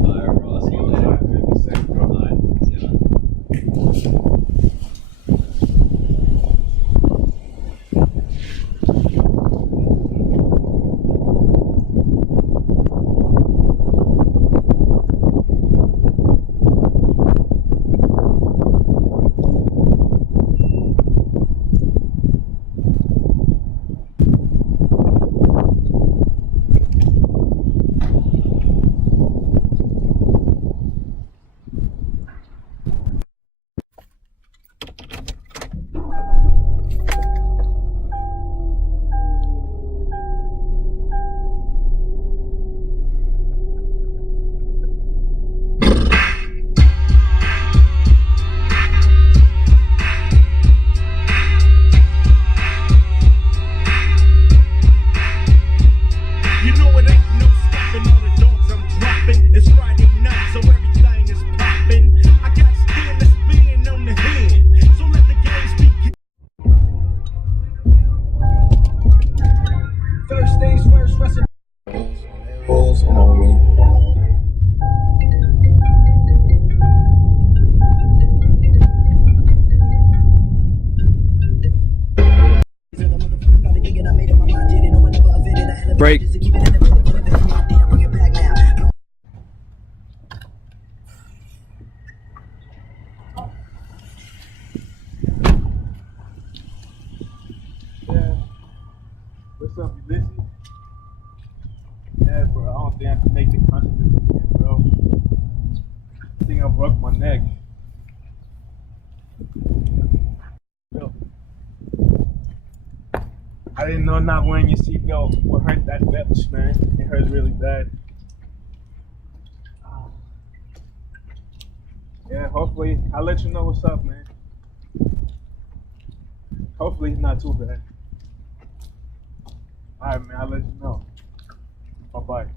Alright, bro. I'll see you later. Alright, see you later. You know it ain't no stopping all the dogs I'm dropping. It's Friday night, so everything is popping. I got stainless being on the hand, so let the games begin. First things first, wrestling. Balls only. Break. Yeah. What's up, Ulysses? Yeah, bro. I don't think I can make the concert this weekend, bro. I think I broke my neck. Yo. I didn't know not wearing your seatbelt would hurt that much, man. It hurts really bad. Yeah, hopefully I'll let you know what's up, man. Hopefully it's not too bad. Alright, man, I'll let you know. Bye-bye.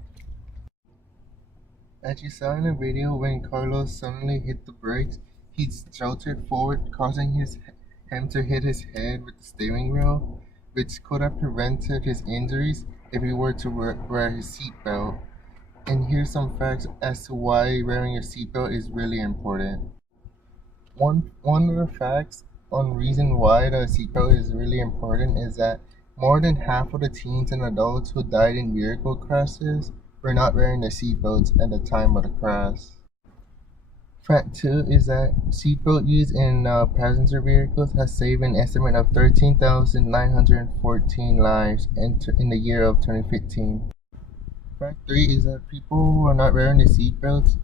As you saw in the video, when Carlos suddenly hit the brakes, he jolted forward, causing him to hit his head with the steering wheel, which could have prevented his injuries if he were to wear his seatbelt. And here's some facts as to why wearing your seatbelt is really important. One of the facts on reason why the seatbelt is really important is that more than half of the teens and adults who died in vehicle crashes were not wearing their seatbelts at the time of the crash. Fact 2 is that seatbelt use in passenger vehicles has saved an estimate of 13,914 lives in the year of 2015. Fact 3 is that people who are not wearing their seatbelts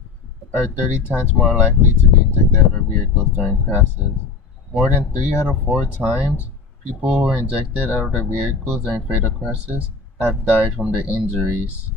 are 30 times more likely to be ejected out of vehicles during crashes. More than 3 out of 4 times, people who are ejected out of their vehicles during fatal crashes have died from their injuries.